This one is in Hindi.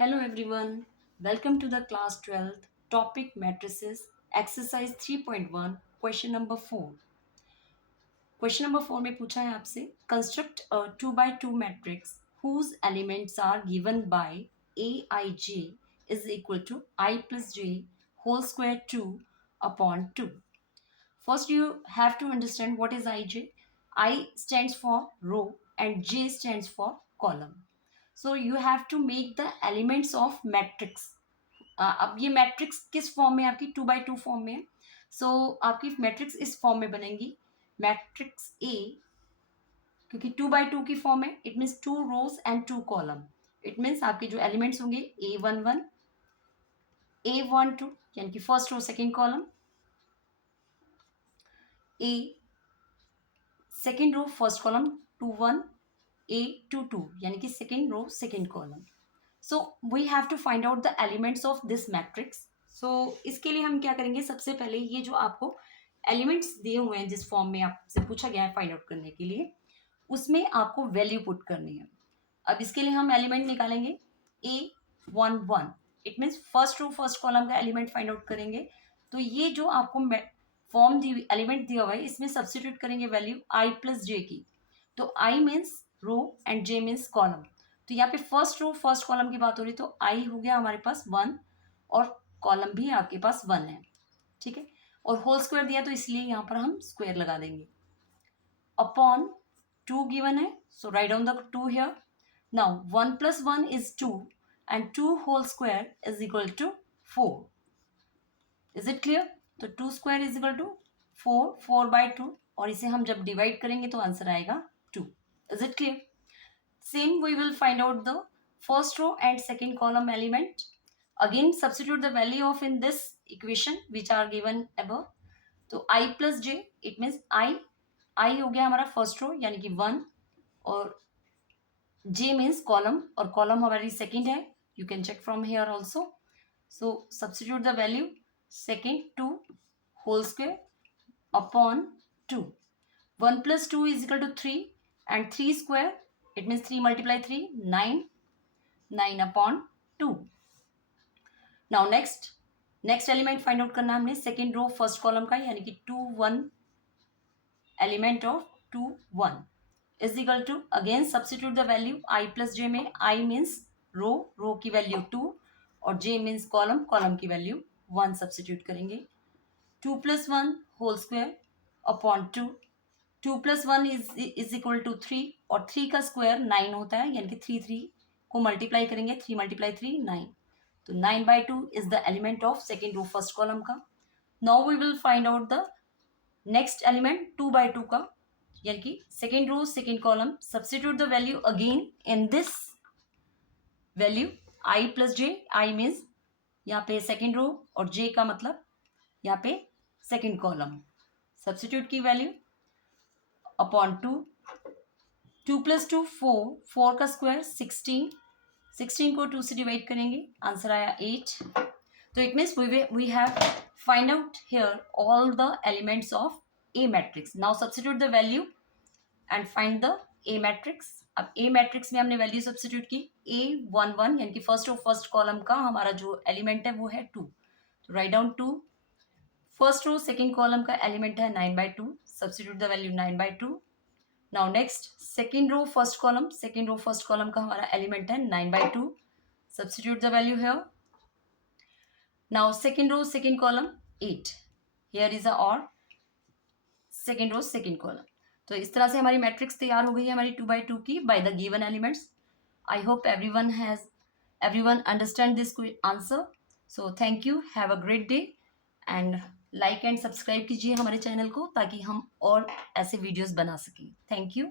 Hello everyone, welcome to the class 12th topic matrices exercise 3.1 question number 4. Question number 4 में पूछा है आपसे construct a 2 by 2 matrix whose elements are given by aij is equal to I plus j whole square 2 upon 2. First you have to understand what is ij. I stands for row and j stands for column. So you have to make the elements of matrix. अब ये मैट्रिक्स किस फॉर्म में आपकी 2 by 2 फॉर्म में है. सो आपकी मैट्रिक्स इस फॉर्म में बनेगी मैट्रिक्स ए, क्योंकि 2 by 2 की फॉर्म है. It means 2 rows and 2 column. It means आपके जो एलिमेंट्स होंगे A11 A12 यानी कि first row second column, A second row first column 21 A22 यानी कि second row second column. So we have to find out the elements of this matrix. So इसके लिए हम क्या करेंगे, सबसे पहले ये जो आपको एलिमेंट्स दिए हुए हैं जिस फॉर्म में आपसे पूछा गया है फाइंड आउट करने के लिए, उसमें आपको वैल्यू पुट करनी है. अब इसके लिए हम एलिमेंट निकालेंगे A11. It means first row first column का एलिमेंट फाइंड आउट करेंगे. तो ये जो आपको फॉर्म दी एलिमेंट दिया हुआ है इसमें सब्स्टिट्यूट करेंगे वैल्यू I प्लस जे की. तो I means row and J means column. तो यहाँ पे फर्स्ट रो फर्स्ट कॉलम की बात हो रही, तो I हो गया हमारे पास 1 और कॉलम भी आपके पास 1 है. ठीक है, और होल स्क्वायर दिया तो इसलिए यहाँ पर हम स्क्वायर लगा देंगे. अपॉन 2 गिवन है, so write down the 2 here. Now 1 plus 1 is 2 and 2 whole square is equal to 4. Is it clear? तो 2 स्क्वायर इज इक्वल टू 4/2 और इसे हम जब डिवाइड करेंगे तो आंसर आएगा 2. Is it clear? Same we will find out the first row and second column element. Again substitute the value of in this equation which are given above. तो I plus j it means I हो गया हमारा first row यानी कि 1 और j means column और column हमारी second है. You can check from here also. So substitute the value second 2 whole square upon 2. 1 plus 2 is equal to 3 and 3 square. It means 3 multiply 3, 9 upon 2. Now next element find out करना हमने सेकेंड रो फर्स्ट कॉलम का, यानी कि 2 1 element of 2 1 is equal to again substitute the value I plus J में. I मीन्स रो की वैल्यू 2 और J मीन्स कॉलम की वैल्यू 1 सब्स्टिट्यूट करेंगे. 2 plus 1 whole square upon 2. 2 plus 1 is equal to 3 और 3 का स्क्वायर 9 होता है, यानी कि 3 को मल्टीप्लाई करेंगे. 3 मल्टीप्लाई 3 9. तो 9/2 is the element of second row first column का. Now we will find out the next element 2/2 का, यानी कि second row second column. Substitute the value again in this value I plus J. I means यहाँ पे सेकेंड रो और J का मतलब यहाँ पे सेकेंड कॉलम. सब्स्टिट्यूट की वैल्यू अपॉन 2. 2 प्लस 2 4 का स्क्वायर 16 को 2 से डिवाइड करेंगे, आंसर आया 8. तो it means we have find out here all the elements of a matrix. Now substitute the value and find the A matrix. अब ए मैट्रिक्स में हमने वैल्यू सब्स्टिट्यूट की. A11 यानी कि फर्स्ट रो फर्स्ट कॉलम का हमारा जो एलिमेंट है वो है 2. तो right down 2. First row second column का एलिमेंट है 9/2. Substitute the value 9/2. Now next second row first column का हमारा एलिमेंट है 9/2. Substitute the value here. Now second row second column 8. Here is a और सेकेंड रो सेकेंड कॉलम. तो इस तरह से हमारी मैट्रिक्स तैयार हो गई है हमारी 2/2 की by the given elements. I hope everyone understand this answer. So thank you, have a great day and like and subscribe कीजिए हमारे चैनल को ताकि हम और ऐसे वीडियोस बना सकें. Thank you.